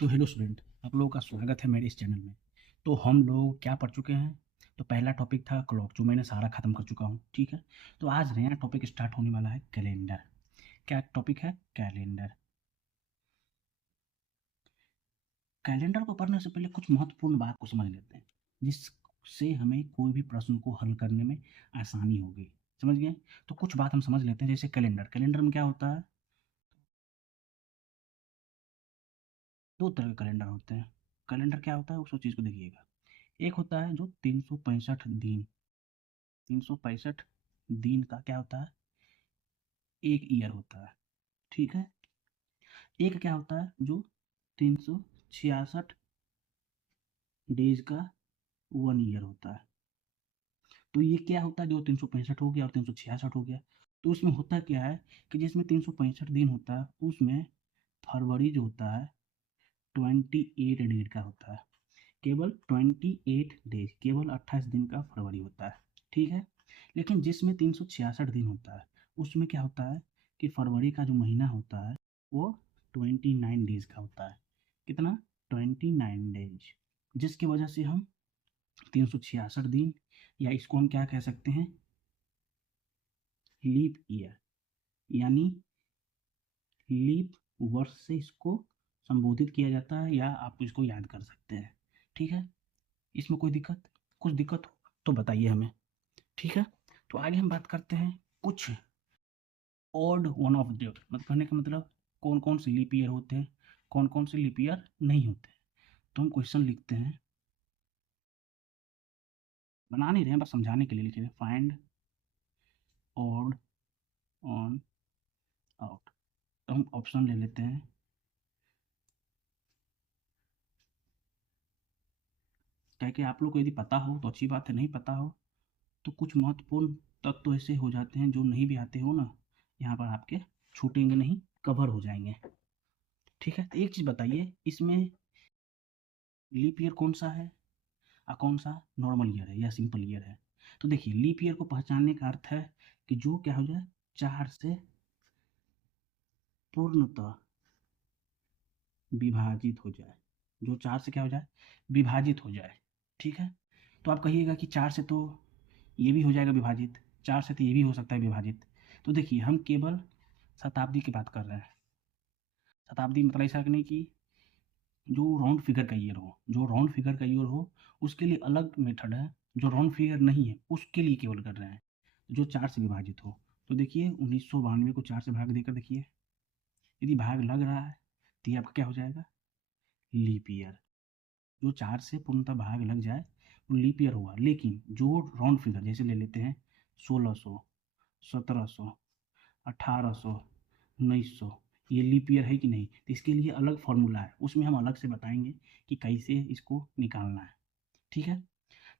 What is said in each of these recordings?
तो hello student, आप लोगों का स्वागत है मेरे इस चैनल में। तो हम लोग क्या पढ़ चुके हैं? तो पहला टॉपिक था क्लॉक, जो मैंने सारा ख़त्म कर चुका हूँ, ठीक है। तो आज नया टॉपिक स्टार्ट होने वाला है, कैलेंडर। क्या टॉपिक है? कैलेंडर। कैलेंडर को पढ़ने से पहले कुछ महत्वपूर्ण बात को समझ लेते हैं, जिससे हमें कोई भी प्रश्न को हल करने में आसानी होगी। समझ गए? तो कुछ बात हम समझ लेते हैं, जैसे कैलेंडर। कैलेंडर में क्या होता है? दो तरह के कैलेंडर होते हैं। कैलेंडर क्या होता है, उस चीज़ को देखिएगा। एक होता है जो 365 दिन, 365 दिन का क्या होता है, एक ईयर होता है, ठीक है। एक क्या होता है जो 366 डेज का 1 ईयर होता है। तो ये क्या होता है, जो 365 हो गया और 366 हो गया। तो उसमें होता क्या है कि जिसमें 365 दिन होता है, उसमें फरवरी जो होता है 28 डेज का होता है। केवल 28 डेज, केवल 28 दिन का फरवरी होता है, ठीक है। लेकिन जिसमें 366 दिन होता है, उसमें क्या होता है कि फरवरी का जो महीना होता है वो 29 डेज का होता है। कितना? 29 डेज। जिसकी वजह से हम 366 दिन, या इसको हम क्या कह सकते हैं, लीप ईयर, यानी लीप वर्ष से इसको संबोधित किया जाता है, या आप इसको याद कर सकते हैं, ठीक है। इसमें कोई दिक्कत? कुछ दिक्कत हो तो बताइए हमें, ठीक है। तो आगे हम बात करते हैं कुछ ऑड वन ऑफ द, मतलब कहने का मतलब कौन कौन से लीप ईयर होते हैं, कौन कौन से लीप ईयर नहीं होते। तो हम क्वेश्चन लिखते हैं, बना नहीं रहे हैं, बस समझाने के लिए लिखे हैं। Find odd on out. तो हम ऑप्शन ले लेते हैं। क्या कि आप लोग को यदि पता हो तो अच्छी बात है, नहीं पता हो तो कुछ महत्वपूर्ण तत्व ऐसे हो जाते हैं जो नहीं भी आते हो ना, यहाँ पर आपके छूटेंगे नहीं, कवर हो जाएंगे, ठीक है। तो एक चीज़ बताइए, इसमें लीप ईयर कौन सा है और कौन सा नॉर्मल ईयर है या सिंपल ईयर है। तो देखिए, लीप ईयर को पहचानने का अर्थ है कि जो क्या हो जाए, 4 से पूर्णतः विभाजित हो जाए। जो 4 से क्या हो जाए, विभाजित हो जाए, ठीक है। तो आप कहिएगा कि 4 से तो ये भी हो जाएगा विभाजित, 4 से तो ये भी हो सकता है विभाजित। तो देखिए, हम केवल शताब्दी की बात कर रहे हैं। शताब्दी मतलब ऐसा नहीं कि जो राउंड फिगर का ईयर हो, जो राउंड फिगर का ईयर हो उसके लिए अलग मेथड है, जो राउंड फिगर नहीं है उसके लिए केवल कर रहे हैं, जो 4 से विभाजित हो। तो देखिए, 1992 को 4 से भाग देकर देखिए, यदि भाग लग रहा है तो ये आपका क्या हो जाएगा, लीप ईयर। जो 4 से पूर्णतः भाग लग जाए वो लीप ईयर हुआ। लेकिन जो राउंड फिगर जैसे ले लेते हैं 1600, 1700, 1800, 1900, ये लीप ईयर है कि नहीं, तो इसके लिए अलग फॉर्मूला है, उसमें हम अलग से बताएंगे कि कैसे इसको निकालना है, ठीक है।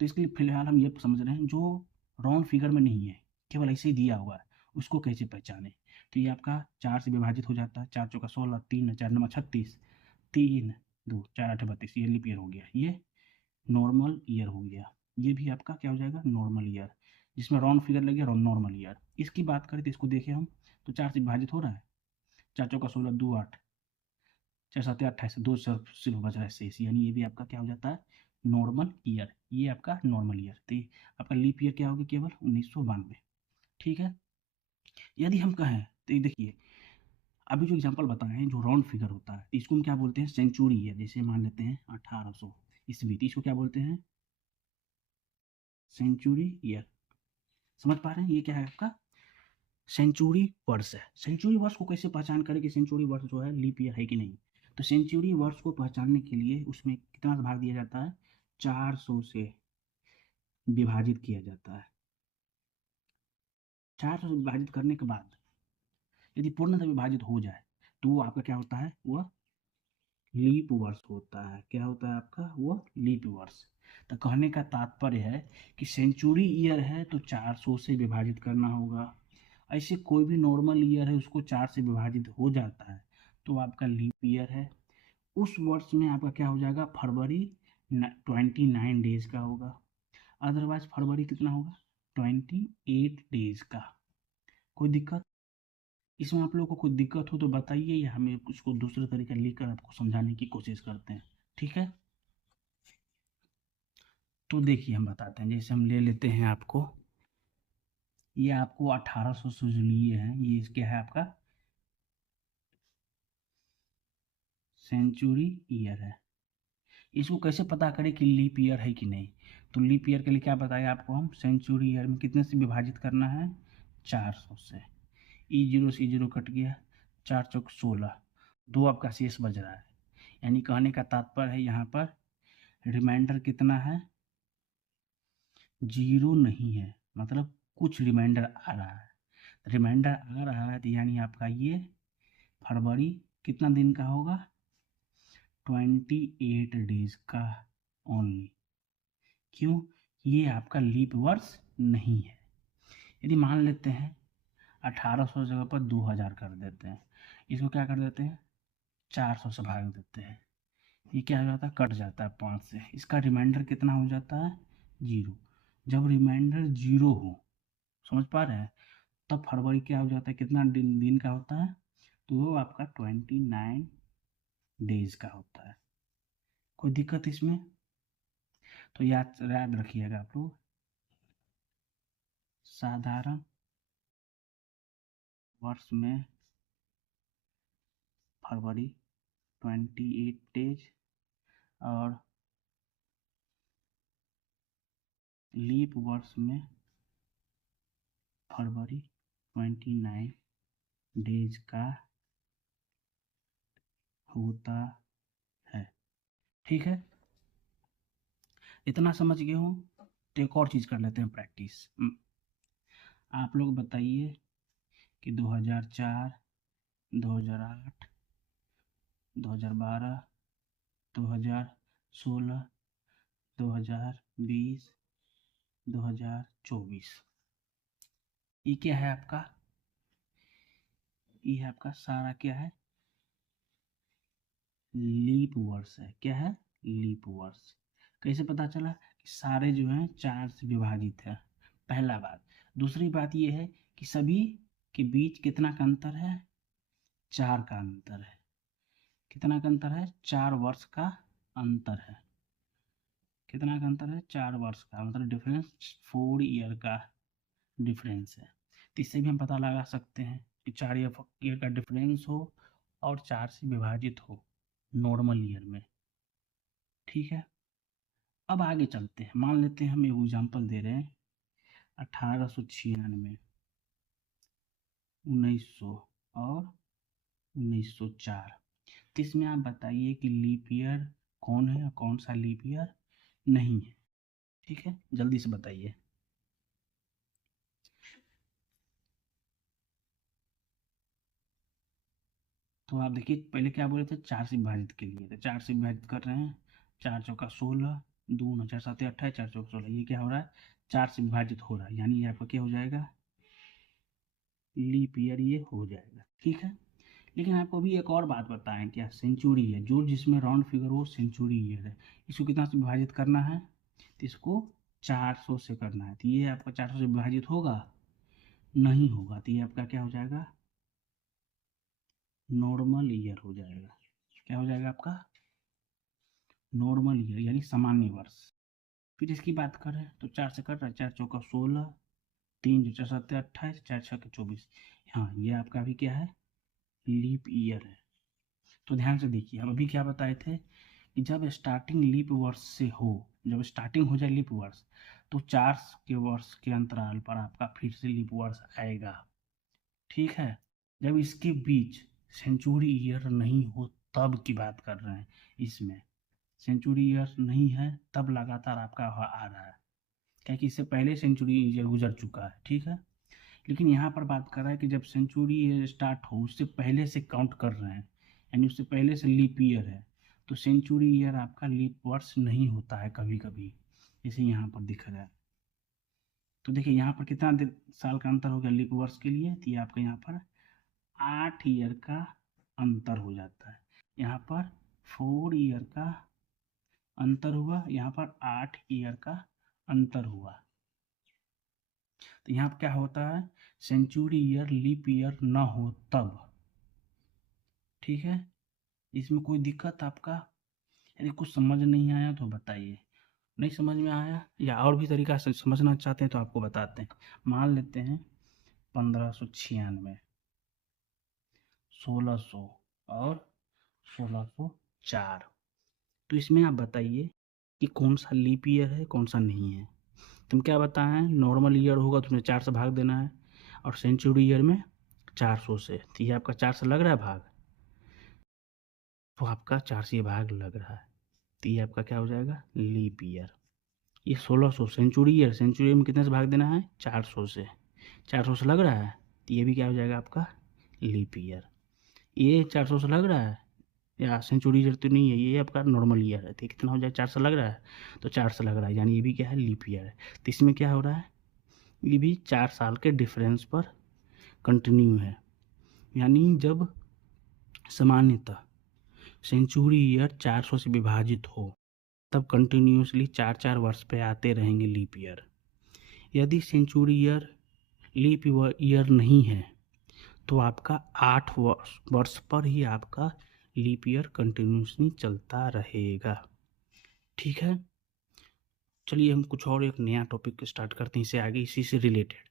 तो इसके लिए फिलहाल हम ये समझ रहे हैं, जो राउंड फिगर में नहीं है, केवल ऐसे ही दिया हुआ है, उसको कैसे पहचाने। तो ये आपका 4 से विभाजित हो जाता है, 4 चौका 16, 3 4 9 36, 3 2 4 8 32, ये लीप ईयर हो गया, ये नॉर्मल ईयर हो गया। ये भी आपका क्या हो जाएगा, नॉर्मल ईयर, जिसमें राउंड फिगर लग गया, नॉर्मल ईयर। इसकी बात करें तो इसको देखें हम, तो 4 से विभाजित हो रहा है, 4 चौका 16, 2 8, 4 7 28, 2 सिर्फ बच रहा है शेष, यानी ये भी आपका क्या हो जाता है, नॉर्मल ईयर। ये आपका नॉर्मल ईयर। तो आपका लीप ईयर क्या होगा, केवल 1992, ठीक है। यदि हम कहें तो ये देखिए, अभी जो एग्जांपल बताए हैं, जो राउंड फिगर होता है इसको हम क्या बोलते हैं, सेंचुरी ईयर। जैसे मान लेते हैं 1800 ईस्वी, तो इसको क्या बोलते हैं, सेंचुरी ईयर। समझ पा रहे हैं, ये क्या है आपका सेंचुरी वर्ष है। सेंचुरी वर्ष को कैसे पहचान करें कि सेंचुरी वर्ष जो है लीप ईयर है कि नहीं। तो सेंचुरी वर्ष को पहचानने के लिए उसमें कितना भाग दिया जाता है, 400 से विभाजित किया जाता है। 400 से विभाजित करने के बाद यदि पूर्णतः विभाजित हो जाए तो वो आपका क्या होता है, वह लीप वर्ष होता है। क्या होता है आपका, वो लीप वर्ष। तो कहने का तात्पर्य है कि सेंचुरी ईयर है तो 400 से विभाजित करना होगा। ऐसे कोई भी नॉर्मल ईयर है उसको 4 से विभाजित हो जाता है तो आपका लीप ईयर है। उस वर्ष में आपका क्या हो जाएगा, फरवरी 29 डेज का होगा। अदरवाइज फरवरी कितना होगा, 28 डेज का। कोई दिक्कत? इसमें आप लोगों को कोई दिक्कत हो तो बताइए, या हमें उसको दूसरे तरीके लिख कर आपको समझाने की कोशिश करते हैं, ठीक है। तो देखिए हम बताते हैं, जैसे हम ले लेते हैं आपको, ये आपको 1800 से जो लिए हैं, ये क्या है आपका सेंचुरी ईयर है। इसको कैसे पता करें कि लीप ईयर है कि नहीं? तो लीप ईयर के लिए क्या बताया आपको हम, सेंचुरी ईयर में कितने से विभाजित करना है, 400 से। ई जीरो से जीरो कट गया, 4 चौक 16, 2 आपका शेष बच रहा है। यानी कहने का तात्पर्य है यहाँ पर रिमाइंडर कितना है, जीरो नहीं है, मतलब कुछ रिमाइंडर आ रहा है। रिमाइंडर आ रहा है तो यानी आपका ये फरवरी कितना दिन का होगा, 28 डेज का ओनली। क्यों? ये आपका लीप वर्ष नहीं है। यदि मान लेते हैं 1800 जगह पर 2000 कर देते हैं, इसको क्या कर देते हैं 400 से भाग देते हैं, ये क्या हो जाता है, कट जाता है 5 से, इसका रिमाइंडर कितना हो जाता है, जीरो। जब रिमाइंडर जीरो हो, समझ पा रहे हैं, तब फरवरी क्या हो जाता है, कितना दिन का होता है, तो वो आपका 29 डेज का होता है। कोई दिक्कत इसमें? तो याद याद रखिएगा आप लोग, साधारण वर्ष में फरवरी 28 डेज, और लीप वर्ष में फरवरी 29 डेज का होता है, ठीक है। इतना समझ गए हो तो एक और चीज़ कर लेते हैं प्रैक्टिस। आप लोग बताइए कि 2004, 2008, 2012, 2016, 2020, 2024, ये क्या है आपका, ये आपका सारा क्या है, लीप वर्ष है। क्या है, लीप वर्ष। कैसे पता चला कि सारे जो हैं 4 से विभाजित है, पहला बात। दूसरी बात ये है कि सभी के बीच कितना का अंतर है, 4 का अंतर है। कितना का अंतर है, 4 वर्ष का अंतर है। कितना का अंतर है, 4 वर्ष का, मतलब डिफरेंस 4 ईयर का डिफरेंस है। तो इससे भी हम पता लगा सकते हैं कि 4 ईयर का डिफरेंस हो और 4 से विभाजित हो नॉर्मल ईयर में, ठीक है। अब आगे चलते हैं, मान लेते हैं हम एक एग्जाम्पल दे रहे हैं 1896, 1900 और 1904। तो इसमें आप बताइए कि लीप ईयर कौन है और कौन सा लीप ईयर नहीं है, ठीक है, जल्दी से बताइए। तो आप देखिए पहले क्या बोले थे, 4 से विभाजित के लिए, तो 4 से विभाजित कर रहे हैं, 4 चौका 16, 2 9 4 7 28, 4 चौक 16, ये क्या हो रहा है, 4 से विभाजित हो रहा है, यानी ये आपका क्या हो जाएगा, लीप ईयर ये हो जाएगा, ठीक है। लेकिन आपको अभी एक और बात बताएं, क्या सेंचुरी है, जो जिसमें राउंड फिगर हो सेंचुरी ईयर है, इसको कितना से विभाजित करना है, तो इसको 400 से करना है। तो ये आपका 400 से विभाजित होगा, नहीं होगा, तो ये आपका क्या हो जाएगा, नॉर्मल ईयर हो जाएगा। क्या हो जाएगा आपका, नॉर्मल ईयर, यानी सामान्य वर्ष। फिर इसकी बात करें तो 4 से कट रहा है, 4 चौका 16, 3 2 4 7 28, 4 6 24, हाँ ये आपका भी क्या है, लीप ईयर है। तो ध्यान से देखिए, हम अभी क्या बताए थे कि जब स्टार्टिंग लीप वर्ष से हो, जब स्टार्टिंग हो जाए लीप वर्ष, तो 4 के वर्ष के अंतराल पर आपका फिर से लीप वर्ष आएगा, ठीक है। जब इसके बीच सेंचुरी ईयर नहीं हो तब की बात कर रहे हैं, इसमें सेंचुरी ईयर नहीं है तब लगातार आपका आ रहा है, क्या कि इससे पहले सेंचुरी ईयर गुजर चुका है, ठीक है। लेकिन यहाँ पर बात कर रहा है कि जब सेंचुरी ईयर स्टार्ट हो उससे पहले से काउंट कर रहे हैं, यानी उससे पहले से लीप ईयर है, तो सेंचुरी ईयर आपका लीप वर्ष नहीं होता है कभी कभी, जैसे यहाँ पर दिख रहा है। तो देखिए यहाँ पर कितना दिन साल का अंतर हो गया लीप वर्ष के लिए, तो ये आपका यहाँ पर 8 ईयर का अंतर हो जाता है। यहाँ पर 4 ईयर का अंतर हुआ, यहाँ पर 8 ईयर का अंतर हुआ। तो यहाँ पर क्या होता है, सेंचुरी ईयर लीप ईयर ना हो तब। ठीक है, इसमें कोई दिक्कत आपका? यदि कुछ समझ नहीं आया तो बताइए। नहीं समझ में आया या और भी तरीका से समझना चाहते हैं तो आपको बताते हैं। मान लेते हैं 1596, 1600 और 1604। तो इसमें आप बताइए कि कौन सा लीप ईयर है कौन सा नहीं है। तुम क्या बताएं, नॉर्मल ईयर होगा तो उसमें 4 से भाग देना है, और सेंचुरी ईयर में 400 से। तो ये आपका 4 से लग रहा है भाग, तो आपका 4 से ये भाग लग रहा है, तो ये आपका क्या हो जाएगा, लीप ईयर। ये 1600 सेंचुरी ईयर, सेंचुरी में कितने से भाग देना है, 400 से। 400 से लग रहा है तो ये भी क्या हो जाएगा आपका लीप ईयर। ये 400 से लग रहा है या सेंचुरी ईयर तो नहीं है, ये आपका नॉर्मल ईयर है। तो कितना हो जाए, 4 से लग रहा है तो 4 से लग रहा है, यानी ये भी क्या है, लीप ईयर है। तो इसमें क्या हो रहा है, ये भी 4 साल के डिफरेंस पर कंटिन्यू है। यानी जब सामान्यतः सेंचुरी ईयर 400 से विभाजित हो तब कंटिन्यूसली 4-4 वर्ष पे आते रहेंगे लीप ईयर। यदि सेंचुरी ईयर लीप ईयर नहीं है तो आपका 8 वर्ष पर ही आपका लीप ईयर कंटिन्यूसली चलता रहेगा। ठीक है, चलिए हम कुछ और एक नया टॉपिक स्टार्ट करते हैं, इसे आगे इसी से रिलेटेड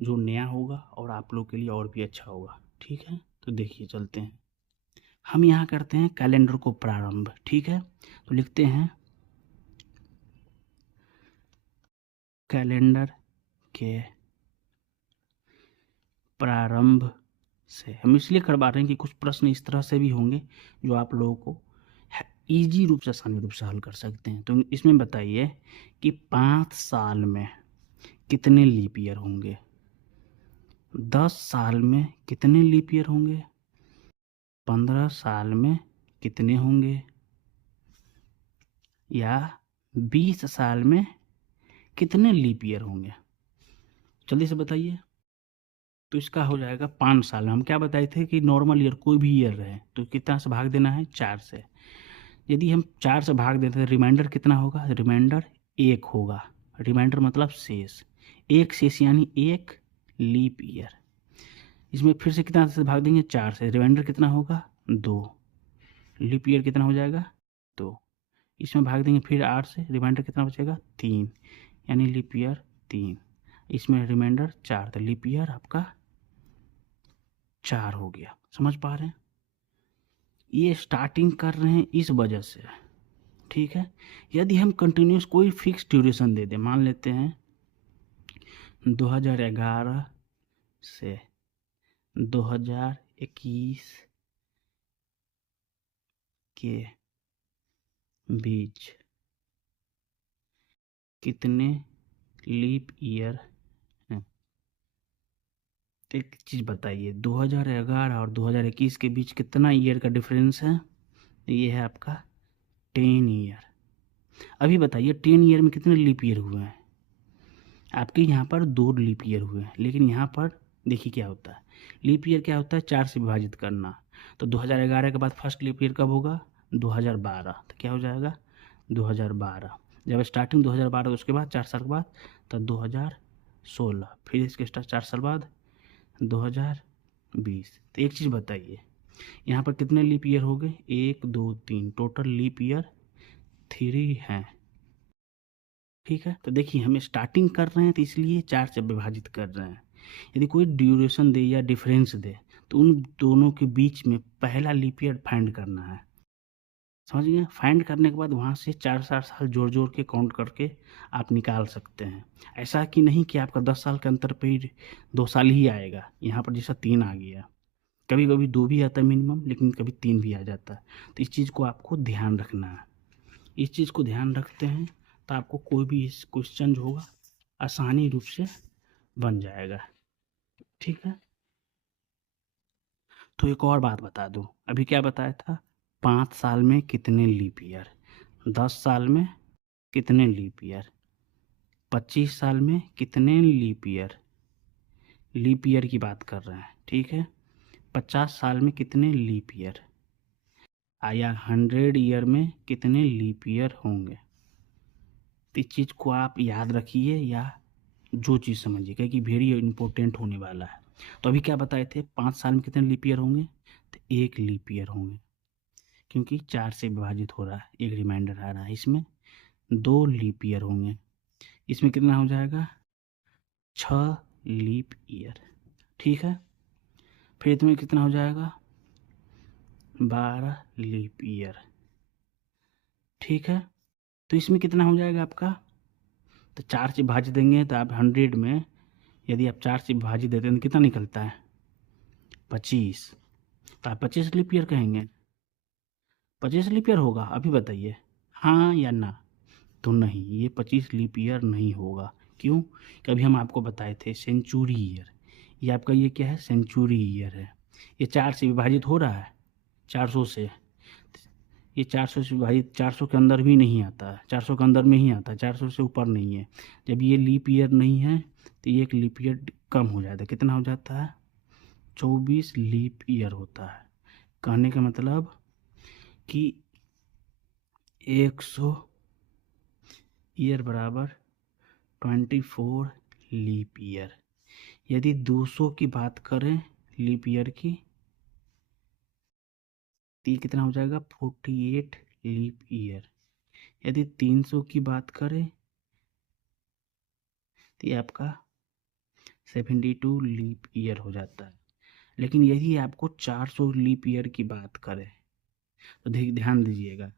जो नया होगा और आप लोग के लिए और भी अच्छा होगा। ठीक है, तो देखिए चलते हैं। हम यहाँ करते हैं कैलेंडर को प्रारंभ। ठीक है, तो लिखते हैं कैलेंडर के प्रारंभ से। हम इसलिए करवा रहे हैं कि कुछ प्रश्न इस तरह से भी होंगे जो आप लोगों को इजी रूप से, आसानी रूप से हल कर सकते हैं। तो इसमें बताइए कि 5 साल में कितने लीप ईयर होंगे, 10 साल में कितने लीप ईयर होंगे, 15 साल में कितने होंगे, या 20 साल में कितने लीप ईयर होंगे। जल्दी से बताइए। तो इसका हो जाएगा 5 साल में। हम क्या बताए थे कि नॉर्मल ईयर कोई भी ईयर रहे तो कितना से भाग देना है, 4 से। यदि हम 4 से भाग देते हैं रिमाइंडर कितना होगा, रिमाइंडर 1 होगा। रिमाइंडर मतलब शेष, 1 शेष यानी 1 लीप ईयर। इसमें फिर से कितना से भाग देंगे, 4 से। रिमाइंडर कितना होगा, 2। लीप ईयर कितना हो जाएगा, 2। इसमें भाग देंगे फिर 8 से, रिमाइंडर कितना बचेगा, 3, यानी लीप ईयर 3। इसमें रिमाइंडर 4, तो लीप ईयर आपका 4 हो गया। समझ पा रहे हैं? ये स्टार्टिंग कर रहे हैं इस वजह से। ठीक है, यदि हम कंटिन्यूस कोई फिक्स ड्यूरेशन दे दें, मान लेते हैं 2011 से 2021 के बीच कितने लीप ईयर हैं। एक चीज़ बताइए, 2011 और 2021 के बीच कितना ईयर का डिफरेंस है, ये है आपका 10 ईयर। अभी बताइए 10 ईयर में कितने लीप ईयर हुए हैं। आपके यहाँ पर 2 लीप ईयर हुए हैं, लेकिन यहाँ पर देखिए क्या होता है, लीप ईयर क्या होता है, 4 से विभाजित करना। तो 2011 के बाद फर्स्ट लीप ईयर कब होगा, 2012। तो क्या हो जाएगा, 2012। जब स्टार्टिंग 2012 उसके बाद 4 साल के बाद तब 2016, फिर इसके 4 साल बाद 2020। तो एक चीज़ बताइए, यहाँ पर कितने लीप ईयर हो गए, 1 2 3, टोटल लीप ईयर 3 हैं। ठीक है, तो देखिए हम स्टार्टिंग कर रहे हैं तो इसलिए 4 से विभाजित कर रहे हैं। यदि कोई ड्यूरेशन दे या डिफरेंस दे तो उन दोनों के बीच में पहला लीप ईयर फाइंड करना है। समझ गए? फाइंड करने के बाद वहाँ से 4-4 साल जोड़ जोड़ के काउंट करके आप निकाल सकते हैं। ऐसा कि नहीं कि आपका 10 साल के अंतर पे ही 2 साल ही आएगा। यहाँ पर जैसा 3 आ गया, कभी कभी 2 भी आता है मिनिमम, लेकिन कभी 3 भी आ जाता है। तो इस चीज़ को आपको ध्यान रखना है। इस चीज़ को ध्यान रखते हैं तो आपको कोई भी इस क्वेश्चन जो होगा आसानी रूप से बन जाएगा। ठीक है, तो एक और बात बता दूं, अभी क्या बताया था, 5 साल में कितने लीप ईयर, 10 साल में कितने लीप ईयर, 25 साल में कितने लीप ईयर, लीप ईयर की बात कर रहे हैं। ठीक है, 50 साल में कितने लीप ईयर, या 100 ईयर में कितने लीप ईयर होंगे। तो इस चीज़ को आप याद रखिए या जो चीज़ समझिएगा कि वेरी इंपॉर्टेंट होने वाला है। तो अभी क्या बताए थे, 5 साल में कितने लीप ईयर होंगे, तो 1 लीप ईयर होंगे, क्योंकि 4 से विभाजित हो रहा है, एक रिमाइंडर आ रहा है। इसमें 2 लीप ईयर होंगे, इसमें कितना हो जाएगा, 6 लीप ईयर, ठीक है। फिर इसमें कितना हो जाएगा, 12 लीप ईयर, ठीक है। तो इसमें कितना हो जाएगा आपका, तो 4 से विभाजित देंगे तो आप 100 में यदि आप 4 से विभाजित देते हैं तो कितना निकलता है, 25। तो आप 25 लीप ईयर कहेंगे, 25 लीप ईयर होगा, अभी बताइए हाँ या ना। तो नहीं, ये 25 लीप ईयर नहीं होगा। क्यों, कि अभी हम आपको बताए थे सेंचुरी ईयर, ये आपका ये क्या है, सेंचुरी ईयर है। ये 4 से विभाजित हो रहा है, 400 से, ये 400 से विभाजित 400 के अंदर भी नहीं आता है, 400 के अंदर में ही आता है, 400 से ऊपर नहीं है। जब ये लीप ईयर नहीं है तो ये एक लीप ईयर कम हो जाता है, कितना हो जाता है, 24 लीप ईयर होता है। कहने का मतलब कि 100 ईयर बराबर 24 लीप ईयर। यदि 200 की बात करें लीप ईयर की, तो ये कितना हो जाएगा, 48 लीप ईयर। यदि 300 की बात करें तो ये आपका 72 लीप ईयर हो जाता है। लेकिन यदि आपको 400 लीप ईयर की बात करें तो ध्यान दीजिएगा,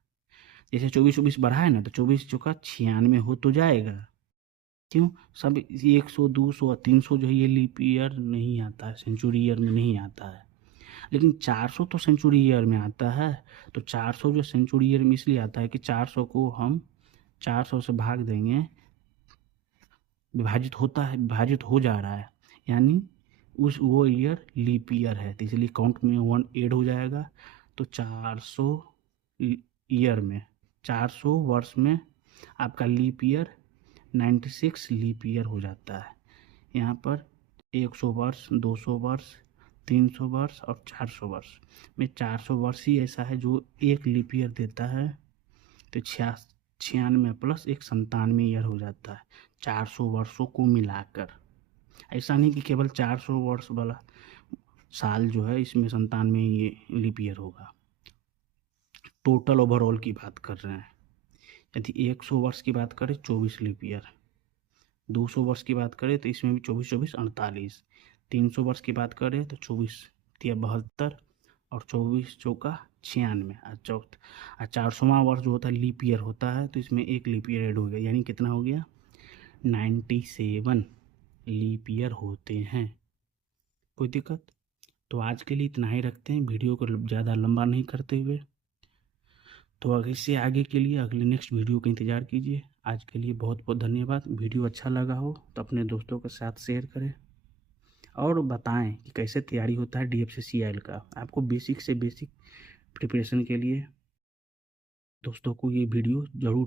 जैसे 24 बढ़ा है ना, तो 24 चौका 96 हो तो जाएगा। क्यों, सब 100 200 और 300 जो है ये लीप ईयर नहीं आता है, सेंचुरी ईयर में नहीं आता है। लेकिन 400 तो सेंचुरी ईयर में आता है। तो 400 जो सेंचुरी ईयर में इसलिए आता है कि 400 को हम 400 से भाग देंगे, विभाजित होता है, विभाजित हो जा रहा है, यानी वो ईयर लीप ईयर है, तो इसलिए काउंट में 1 ऐड हो जाएगा। तो 400 ईयर में, 400 वर्ष में आपका लीप ईयर 96 लीप ईयर हो जाता है। यहाँ पर 100 वर्ष, 200 वर्ष, 300 वर्ष और 400 वर्ष में 400 वर्ष ही ऐसा है जो एक लीप ईयर देता है। तो 96 प्लस 1 97 ईयर हो जाता है 400 वर्षों को मिलाकर। ऐसा नहीं कि केवल 400 वर्ष वाला साल जो है इसमें 97 ये लीप ईयर होगा, टोटल ओवरऑल की बात कर रहे हैं। यदि 100 वर्ष की बात करें 24 लीप ईयर, 200 वर्ष की बात करें तो इसमें भी 24 24 48, 300 वर्ष की बात करें तो 24 या 72 और 24 चौका 96 और 400वां वर्ष जो होता है लीप ईयर होता है, तो इसमें एक लीप ईयर ऐड हो गया, यानी कितना हो गया, 97 लीप ईयर होते हैं। कोई दिक्कत, तो आज के लिए इतना ही रखते हैं, वीडियो को ज़्यादा लंबा नहीं करते हुए। तो अगर इससे आगे के लिए अगले नेक्स्ट वीडियो का इंतज़ार कीजिए। आज के लिए बहुत बहुत धन्यवाद। वीडियो अच्छा लगा हो तो अपने दोस्तों के साथ शेयर करें और बताएं कि कैसे तैयारी होता है DFCCIL का। आपको बेसिक से बेसिक प्रिपरेशन के लिए दोस्तों को ये वीडियो ज़रूर